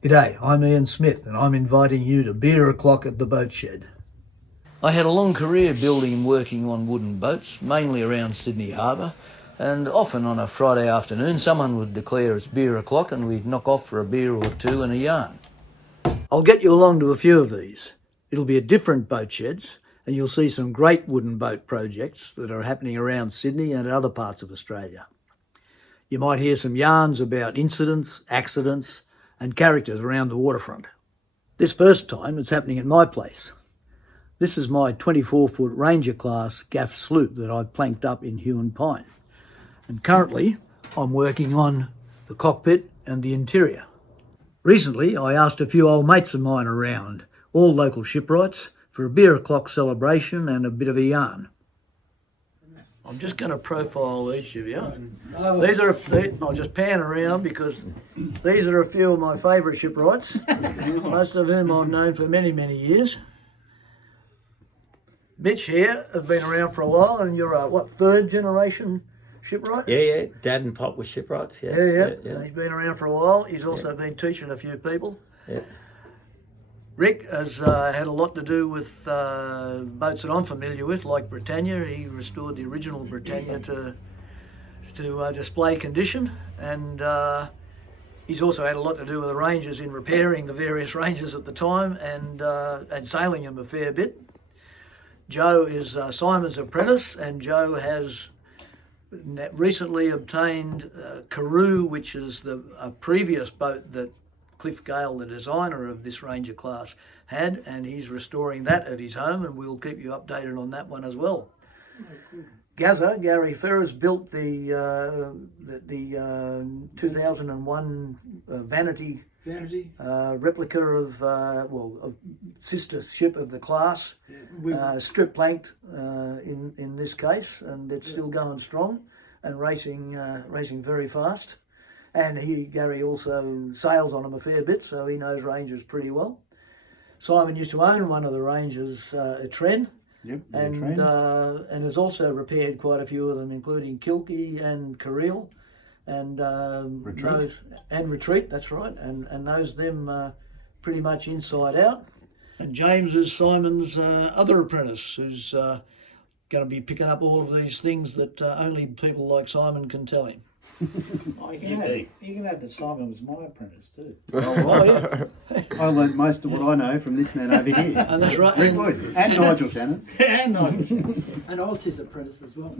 G'day, I'm Ian Smith and I'm inviting you to beer o'clock at the Boatshed. I had a long career building and working on wooden boats, mainly around Sydney Harbour, and often on a Friday afternoon someone would declare it's beer o'clock and we'd knock off for a beer or two and a yarn. I'll get you along to a few of these. It'll be at different boat sheds and you'll see some great wooden boat projects that are happening around Sydney and other parts of Australia. You might hear some yarns about incidents, accidents and characters around the waterfront. This first time it's happening at my place. This is my 24-foot Ranger class gaff sloop that I've planked up in hewn pine. And currently I'm working on the cockpit and the interior. Recently I asked a few old mates of mine around, all local shipwrights, for a beer o'clock celebration and a bit of a yarn. I'm just going to profile each of you. I'll just pan around because these are a few of my favourite shipwrights, most of whom I've known for many, many years. Mitch here have been around for a while, and you're a, third generation shipwright? Yeah. Dad and Pop were shipwrights, yeah. Yeah. He's been around for a while. He's also been teaching a few people. Yeah. Rick has had a lot to do with boats that I'm familiar with, like Britannia. He restored the original Britannia to display condition, and he's also had a lot to do with the Rangers in repairing the various Rangers at the time and sailing them a fair bit. Joe is Simon's apprentice, and Joe has recently obtained Karoo, which is a previous boat that Cliff Gale, the designer of this Ranger class, had, and he's restoring that at his home, and we'll keep you updated on that one as well. Gazza, Gary Ferris, built the 2001 Vanity replica of sister ship of the class, strip planked in this case, and it's still going strong and racing very fast. And Gary also sails on them a fair bit, so he knows Rangers pretty well. Simon used to own one of the Rangers, a Tren, and has also repaired quite a few of them, including Kilkee and Careel, and Retreat. That's right, and knows them pretty much inside out. And James is Simon's other apprentice, who's going to be picking up all of these things that only people like Simon can tell him. You can add that Simon was my apprentice too. Yeah. I learnt most of what I know from this man over here. And that's right. Rick Wood. And Nigel Shannon. And I was his apprentice as well.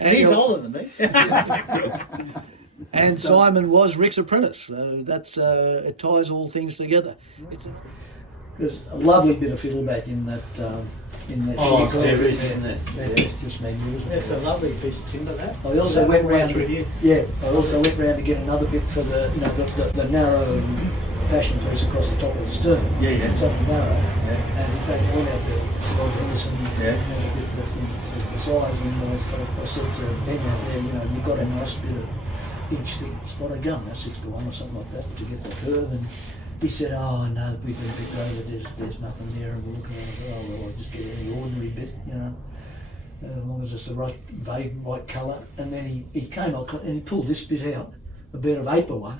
And he's older than me. And Simon was Rick's apprentice, so that's it ties all things together. There's a lovely bit of fiddleback in that. There is, isn't there? It's just magnificent. It's a lovely piece of timber, that. I also went round. To get another bit for the narrow fashion piece across the top of the stern. Something narrow. And in fact, I went out there, Rod Henderson, the size, and I said to Ben out there, you've got a nice bit of inch thick spot of gum, that's 6-1 or something like that, to get the curve. And he said, oh no, we've been a bit over, there's nothing there, and we're looking around and say, oh well, I'll just get any ordinary bit, as long as it's the right vague white colour. And then he came up and he pulled this bit out, a bit of 8x1,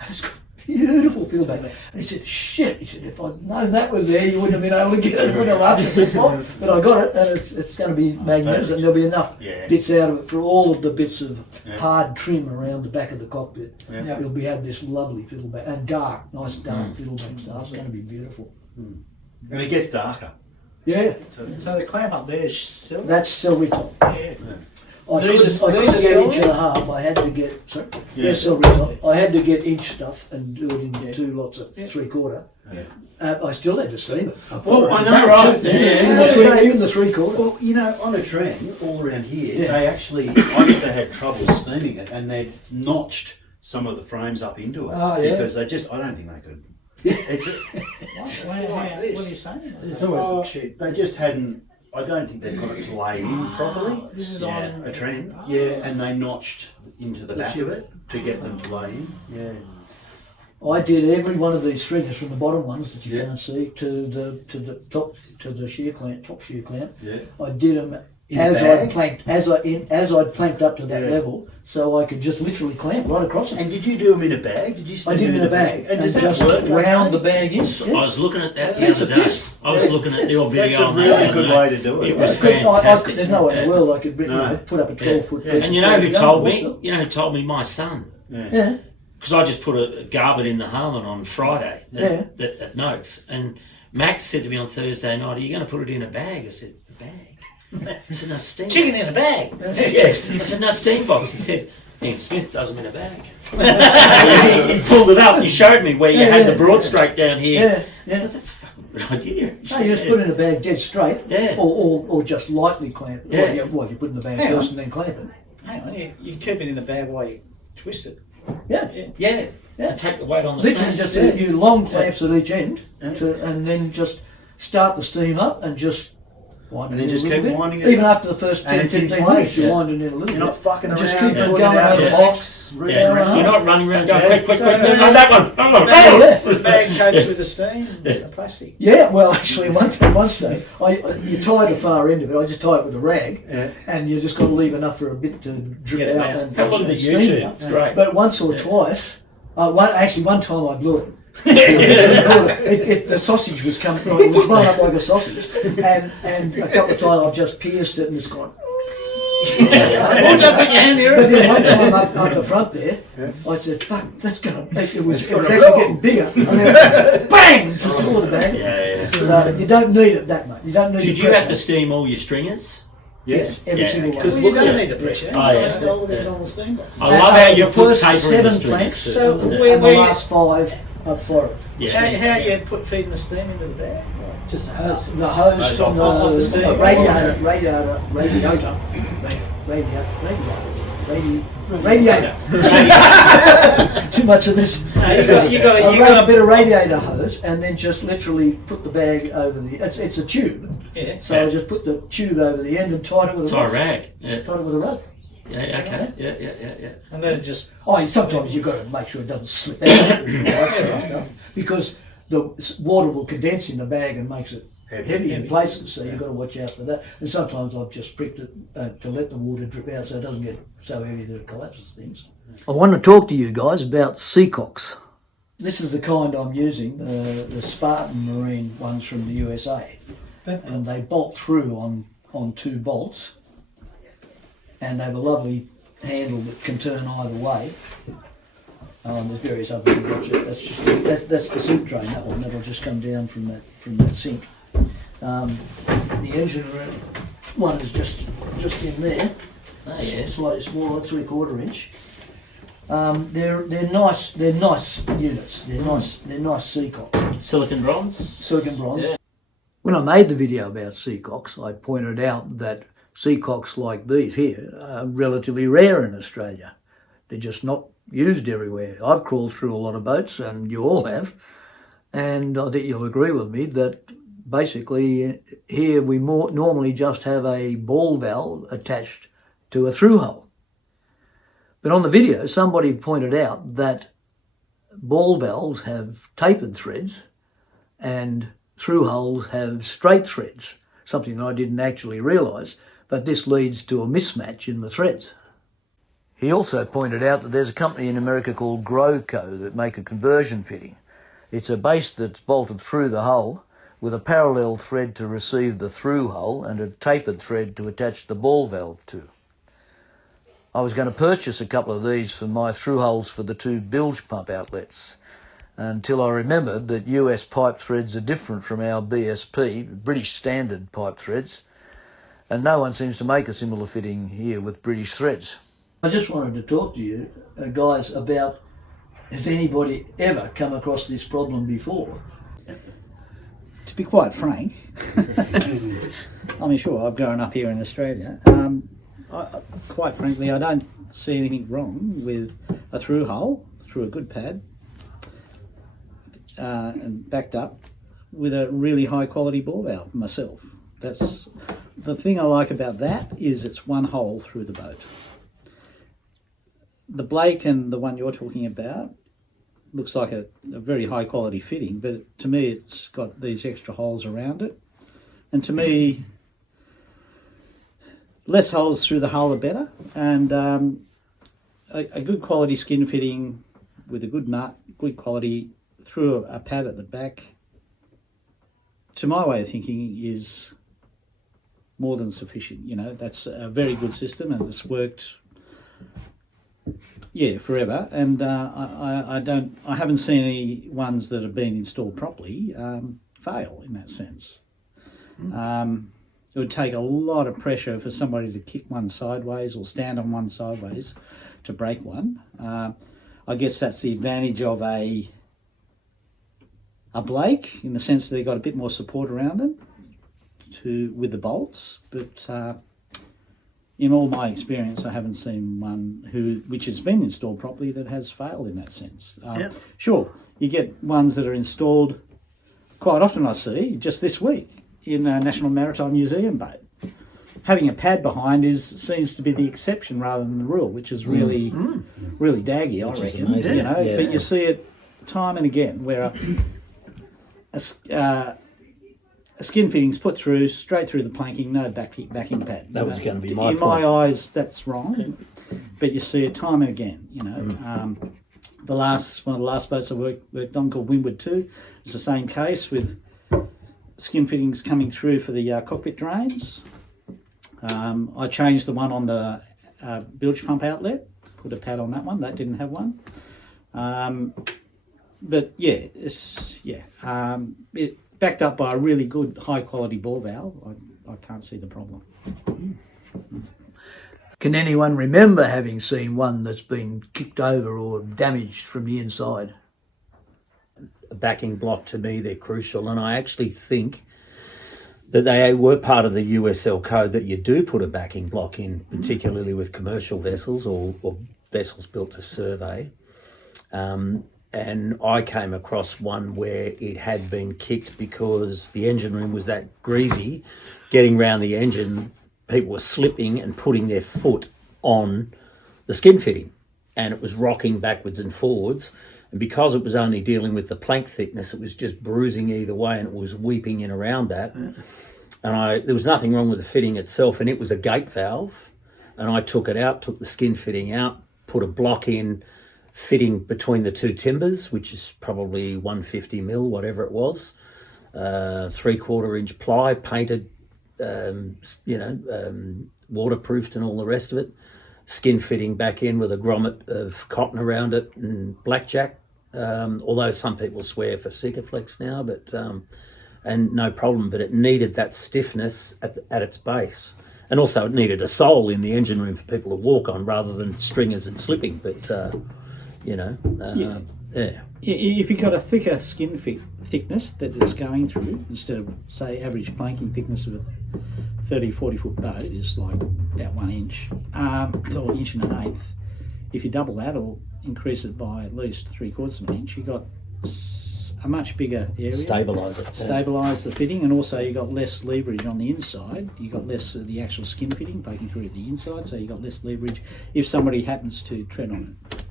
and it's got beautiful fieldback. And he said, shit, if I'd known that was there, you wouldn't have been able to get it, you wouldn't have laughed at the spot. But I got it, and it's going to be magnificent. There'll be enough bits out of it for all of the bits of hard trim around the back of the cockpit. You'll have this lovely fiddleback, and nice dark fiddleback stuff. It's going to be beautiful. And it gets darker. Yeah. So the clamp up there is silver? That's silvery top. Yeah. I couldn't get inch and a half. I had to get silvery top. I had to get inch stuff and do it in 2 lots of 3/4. I still had to steam it. Well, I know, right? Even the 3/4. Well, on a trend all around here, they actually, I think they had trouble steaming it, and they've notched some of the frames up into it because I don't think they could. What are you saying? It's always some shit. They just hadn't. I don't think they've got it to lay in properly. This is on a trend. And they notched into the back of it to get them to lay in. I did every one of these stringers from the bottom ones that you can't see to the top shear clamp, top shear clamp. I did them In a bag? as I'd planked up to that level, so I could just literally clamp right across it. And did you do them in a bag? Did you I did them in a bag, And does that just work? round the bag in. I was looking at that the Piece other of day. piss. I was looking at your video. That's a on that really the good other way day. to do it. It was There's fantastic. no way in the Yeah. world I could No. put up a 12-foot piece. And you know who told me? You know who told me? My son. Yeah. Because I just put a garment in the Harmon on Friday at Noakes. And Max said to me on Thursday night, are you going to put it in a bag? I said, a bag? I said, no, steam Chicken box. in a bag. Yeah. I said, no, steam box. He said, Ian Smith does them in a bag. He pulled it up and he showed me where you had the broad stroke down here. Yeah. I thought, that's a fucking good idea. No, you just put it in a bag dead straight, Yeah. or just lightly clamp it. Yeah. Well, you put it in the bag Hang first on. and then clamp it. Hang on, you keep it in the bag while you twist it. Yeah. Yeah. Yeah. And take the weight on the Literally clamp. just you long clamps at each end, and then just start the steam up and just wind And it then in just a little keep bit. winding it Even up. after the first And 10, it's in 15 place. minutes, you wind it in a little bit. You're not fucking And just around, keep it pulling going it out of over the the box. Yeah. Yeah. You're not running around going, Yeah. quick. So, Oh, that one. The bag copes with the steam, the plastic. Yeah, well, actually, one stage, you tie the far end of it. I just tie it with a rag, and you just got to leave enough for a bit to drip Get it out. out. And, Have a look at and the steam YouTube. it. It's great. But once or twice, one time I blew it. The sausage was coming, it was blown up like a sausage, and a couple of times I've just pierced it and it's gone. Don't put your hand here. But then one time up the front there, I said, "Fuck, that's gonna make it was gonna actually roll." getting bigger." And then bang, just tore the bag. Yeah. So you don't need it that much. You don't need. Did the you have pressure. to steam all your stringers? Yes, every Yeah, single one. because Well, you look don't at need the pressure. Oh, yeah. All of it on the steam box. I love how you the put first taper in the 7 stringers. planks, So and where the last 5 up forward. How you feeding the steam into the bag? Just the hose from off the steam. radiator. Too much of this. You got I run a bit of radiator hose and then just literally put the bag over the. It's a tube. Yeah. So I just put the tube over the end and tied it with a Tie a rod. rag. Yeah. Tied it with a rod. Yeah, okay. Yeah. And then it just Oh, sometimes you've got to make sure it doesn't slip out and stuff, because the water will condense in the bag and makes it heavy in places, so you've got to watch out for that. And sometimes I've just pricked it to let the water drip out so it doesn't get so heavy that it collapses things. I want to talk to you guys about seacocks. This is the kind I'm using, the Spartan Marine ones from the USA. And they bolt through on 2 bolts. And they have a lovely handle that can turn either way. There's various other things. That's the sink drain. That one that'll just come down from that sink. The engine room one is just in there. Oh, yeah. Slightly smaller, 3/4 inch. They're nice. They're nice units. They're nice seacocks. Silicon bronze? Silicon bronze. Yeah. When I made the video about seacocks, I pointed out that seacocks like these here are relatively rare in Australia. They're just not used everywhere. I've crawled through a lot of boats, and you all have, and I think you'll agree with me that basically here we normally just have a ball valve attached to a through hole. But on the video, somebody pointed out that ball valves have tapered threads and through holes have straight threads, something I didn't actually realise, but this leads to a mismatch in the threads. He also pointed out that there's a company in America called Growco that make a conversion fitting. It's a base that's bolted through the hole with a parallel thread to receive the through hole and a tapered thread to attach the ball valve to. I was going to purchase a couple of these for my through holes for the 2 bilge pump outlets, until I remembered that US pipe threads are different from our BSP, British Standard pipe threads, and no one seems to make a similar fitting here with British threads. I just wanted to talk to you guys about, has anybody ever come across this problem before? to be quite frank, I mean, sure, I've grown up here in Australia. Quite frankly, I don't see anything wrong with a through hole through a good pad and backed up with a really high quality ball valve myself. That's the thing I like about that, is it's one hole through the boat. The Blake and the one you're talking about looks like a very high quality fitting, but to me it's got these extra holes around it. And to me, less holes through the hull the better, and a good quality skin fitting with a good nut, good quality through a pad at the back, to my way of thinking, is more than sufficient. You know, that's a very good system, and it's worked, forever. And I haven't seen any ones that have been installed properly fail in that sense. It would take a lot of pressure for somebody to kick one sideways or stand on one sideways to break one. I guess that's the advantage of a Blake, in the sense that they've got a bit more support around them with the bolts. But in all my experience, I haven't seen one which has been installed properly that has failed in that sense. Sure, you get ones that are installed quite often. I see just this week in a National Maritime Museum boat, having a pad behind seems to be the exception rather than the rule, which is really daggy, I reckon. Amazing. You know, but you see it time and again where a skin fitting's put through straight through the planking, no backing pad. That was going to be my point. In my eyes, that's wrong, but you see it time and again. You know, one of the last boats I worked on, called Windward 2, it's the same case with skin fittings coming through for the cockpit drains. I changed the one on the bilge pump outlet, put a pad on that one. That didn't have one. But yeah, it backed up by a really good high quality ball valve. I can't see the problem. Can anyone remember having seen one that's been kicked over or damaged from the inside? A backing block, to me, they're crucial, and I actually think that they were part of the USL code that you do put a backing block in, particularly with commercial vessels or vessels built to survey. And I came across one where it had been kicked because the engine room was that greasy. Getting round the engine, people were slipping and putting their foot on the skin fitting, and it was rocking backwards and forwards. And because it was only dealing with the plank thickness, it was just bruising either way, and it was weeping in around that. And there was nothing wrong with the fitting itself, and it was a gate valve. And I took it out, took the skin fitting out, put a block in, fitting between the two timbers, which is probably 150 mil, whatever it was, 3/4 inch ply, painted, waterproofed and all the rest of it. Skin fitting back in with a grommet of cotton around it and blackjack, although some people swear for Seacocks now, but and no problem, but it needed that stiffness at its base. And also it needed a sole in the engine room for people to walk on rather than stringers and slipping, but If you've got a thicker skin thickness that it's going through, instead of, say, average planking thickness of a 30, 40-foot boat is like about 1 inch, or inch and an eighth. If you double that or increase it by at least 3/4 of an inch, you've got a much bigger area. Stabilise the fitting, and also you got less leverage on the inside. You got less of the actual skin fitting poking through the inside, so you got less leverage if somebody happens to tread on it.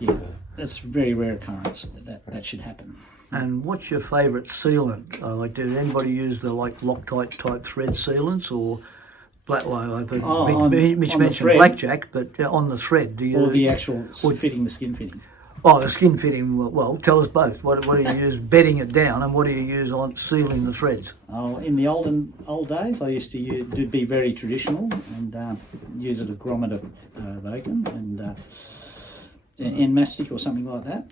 Yeah, that's a very rare occurrence that should happen. And what's your favourite sealant? Did anybody use the Loctite type thread sealants, or Mitch mentioned blackjack, but on the thread, do you? Or the actual fitting, the skin fitting. Oh, the skin fitting. Well, tell us both. What do you use bedding it down, and what do you use on sealing the threads? Oh, in the old days, I used to be very traditional and use a grommet of Vogan and end mastic or something like that.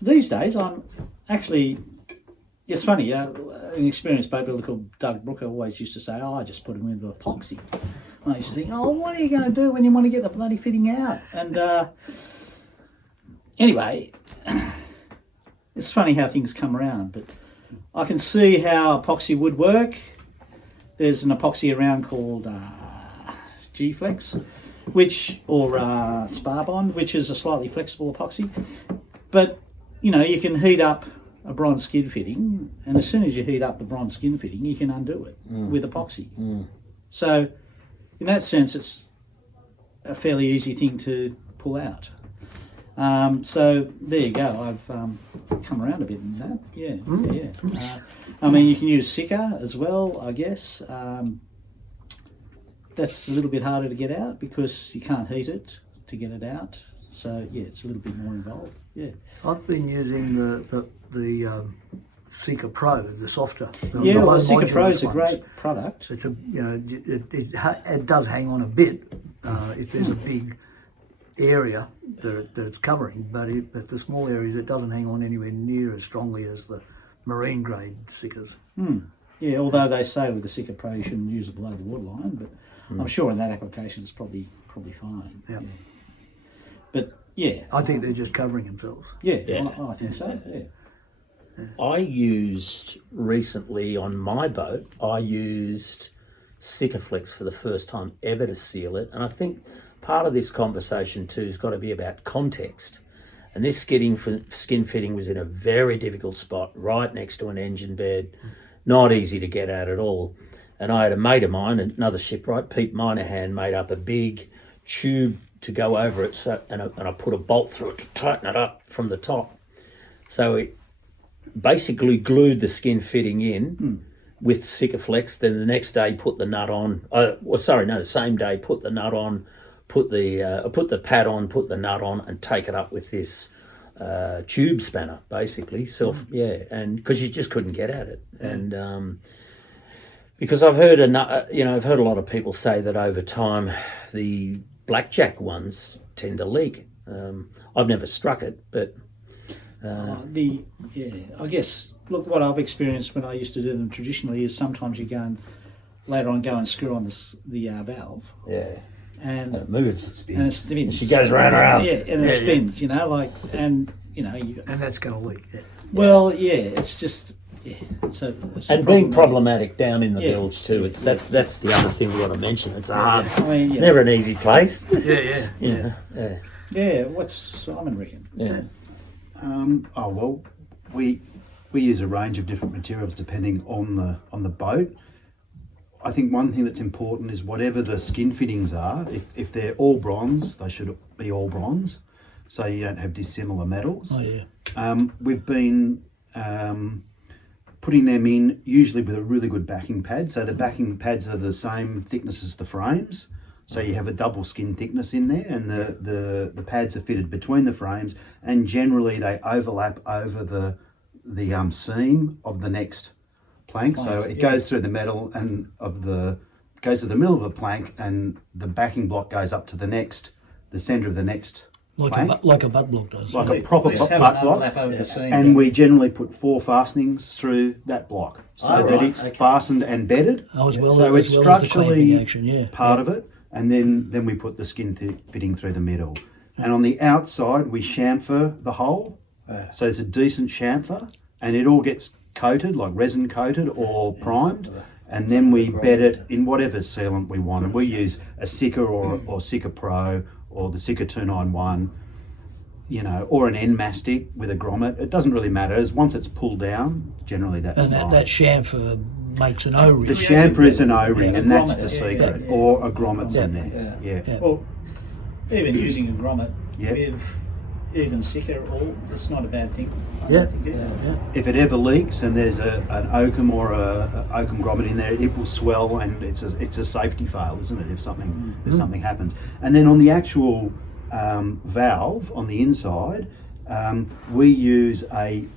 These days, I'm actually. It's funny. An experienced boat builder called Doug Brooker always used to say, I just put them into epoxy. I used to think, what are you going to do when you want to get the bloody fitting out? And anyway, it's funny how things come around, but I can see how epoxy would work. There's an epoxy around called G-Flex, or Sparbond, which is a slightly flexible epoxy. But, you can heat up a bronze skin fitting, and as soon as you heat up the bronze skin fitting, you can undo it with epoxy. So, in that sense, it's a fairly easy thing to pull out. So there you go. I've come around a bit in that. Yeah. I mean, you can use Seacock as well, I guess. that's a little bit harder to get out because you can't heat it to get it out. So yeah, it's a little bit more involved. Yeah. I've been using the Seacock Pro, the softer. Yeah, well, low the Seacock Pro is a modulus great ones. product. It's it does hang on a bit if there's a big area that it's covering, but the small areas it doesn't hang on anywhere near as strongly as the marine grade Seacocks. Yeah, although they say with the Seacock Pro you shouldn't use it below the waterline, but I'm sure in that application it's probably fine. Yeah. But yeah, I think they're just covering themselves. yeah. I think so. Yeah. I used recently on my boat, I used Sikaflex for the first time ever to seal it. And I think part of this conversation too has got to be about context. And this skin fitting was in a very difficult spot, right next to an engine bed, not easy to get at all. And I had a mate of mine, another shipwright, Pete Minahan, made up a big tube to go over it, and I put a bolt through it to tighten it up from the top. So it basically glued the skin fitting in with Sikaflex. Then the next day put the nut on. The same day put the nut on, put the pad on, put the nut on, and take it up with this tube spanner, basically. And because you just couldn't get at it, and because I've heard a lot of people say that over time the blackjack ones tend to leak. I've never struck it, but I guess look, what I've experienced when I used to do them traditionally is sometimes you go and screw on the valve. Yeah. And it moves. And it spins. She goes round and round. Yeah, and it spins. And that's going to leak. Yeah. Well, yeah, it's just. Yeah, it's and being problematic down in the bilge too. That's the other thing we want to mention. It's hard. It's never an easy place. Yeah. What's Simon reckon? Yeah. We use a range of different materials depending on the boat. I think one thing that's important is whatever the skin fittings are, if they're all bronze, they should be all bronze, so you don't have dissimilar metals. Oh yeah. We've been putting them in usually with a really good backing pad. So the backing pads are the same thickness as the frames. So you have a double skin thickness in there, and the pads are fitted between the frames, and generally they overlap over the seam of the next plank. So it goes through the middle goes to the middle of the plank, and the backing block goes up to the centre of the next plank. Like a butt block does. Like a proper butt block. Over the seam, and we generally put 4 fastenings through that block so that it's fastened and bedded. So it's structurally part of it. And then we put the skin fitting through the middle. And on the outside, we chamfer the hole. So it's a decent chamfer, and it all gets coated, like resin coated or primed. And then we bed it in whatever sealant we want. And we use a Seacock or Seacock Pro or the Seacock 291, or an end mastic with a grommet. It doesn't really matter. Once it's pulled down, generally that's fine. And that chamfer makes an O-ring. The chamfer is an O-ring, and that's the secret. Or a grommet's in there. Yeah. Well, even using a grommet with even Seacock, it's not a bad thing. If it ever leaks and there's an oakum or a oakum grommet in there, it will swell, and it's a safety fail, isn't it? If something happens. And then on the actual valve on the inside, we use a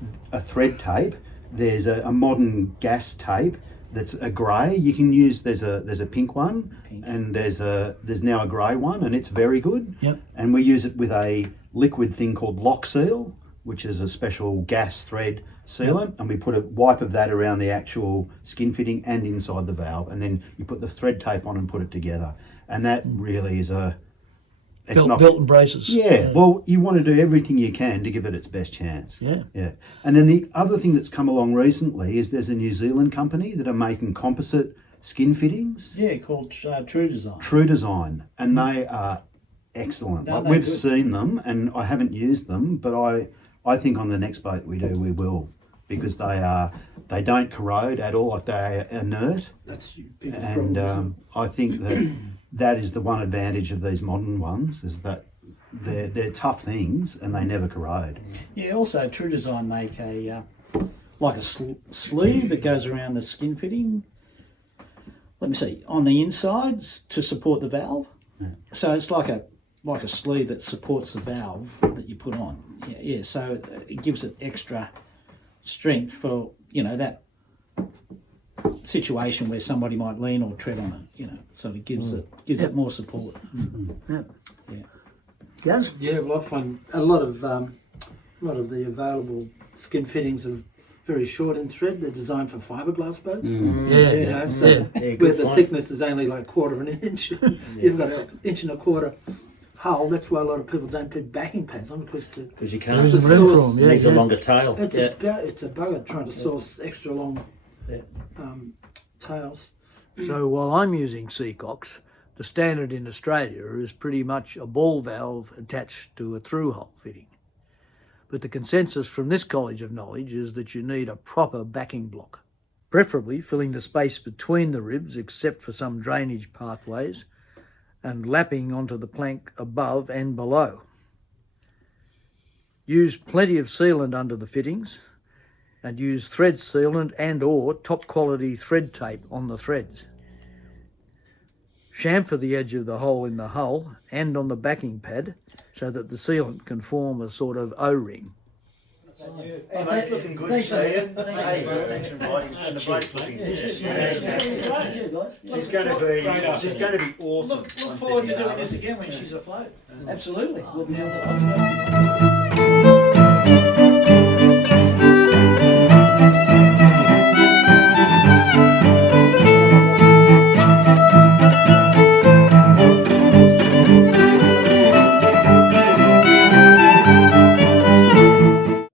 thread tape. There's a modern gas tape that's a grey. You can use there's a pink one, and there's now a grey one, and it's very good. Yep. And we use it with a liquid thing called Lock Seal, which is a special gas thread sealant, and we put a wipe of that around the actual skin fitting and inside the valve, and then you put the thread tape on and put it together, and that really is belt and braces. Yeah, well, you want to do everything you can to give it its best chance. Yeah. And then the other thing that's come along recently is there's a New Zealand company that are making composite skin fittings. Yeah, called True Design. True Design, and they are excellent. We've seen them, and I haven't used them, but I think on the next boat we do, we will, because they don't corrode at all. Like, they are inert. That's your biggest and problem. I think that is the one advantage of these modern ones, is that they're tough things and they never corrode. Yeah. Also, True Design make a sleeve that goes around the skin fitting. let me see, on the insides to support the valve. So it's like a sleeve that supports the valve that you put on. Yeah. So it gives it extra strength for, you know, that situation where somebody might lean or tread on it. You know, so it gives it more support. Yes. Yeah, well, I find a lot of the available skin fittings are very short in thread. They're designed for fiberglass boats. You know, so where the thickness is only like 1/4 of an inch, you've got an 1 1/4 inch hull. That's why a lot of people don't put backing pads on, because you can't. to source, It needs a longer tail. it's a bugger trying to source extra long tails. So while I'm using Seacocks, the standard in Australia is pretty much a ball valve attached to a through-hole fitting. But the consensus from this College of Knowledge is that you need a proper backing block, preferably filling the space between the ribs except for some drainage pathways and lapping onto the plank above and below. Use plenty of sealant under the fittings and use thread sealant and or top quality thread tape on the threads. Chamfer the edge of the hole in the hull and on the backing pad so that the sealant can form a sort of O-ring. That's looking good, Australian. Thanks for inviting us, and the boat's looking good. She's going to be awesome. Look forward to doing this again when she's afloat. Absolutely.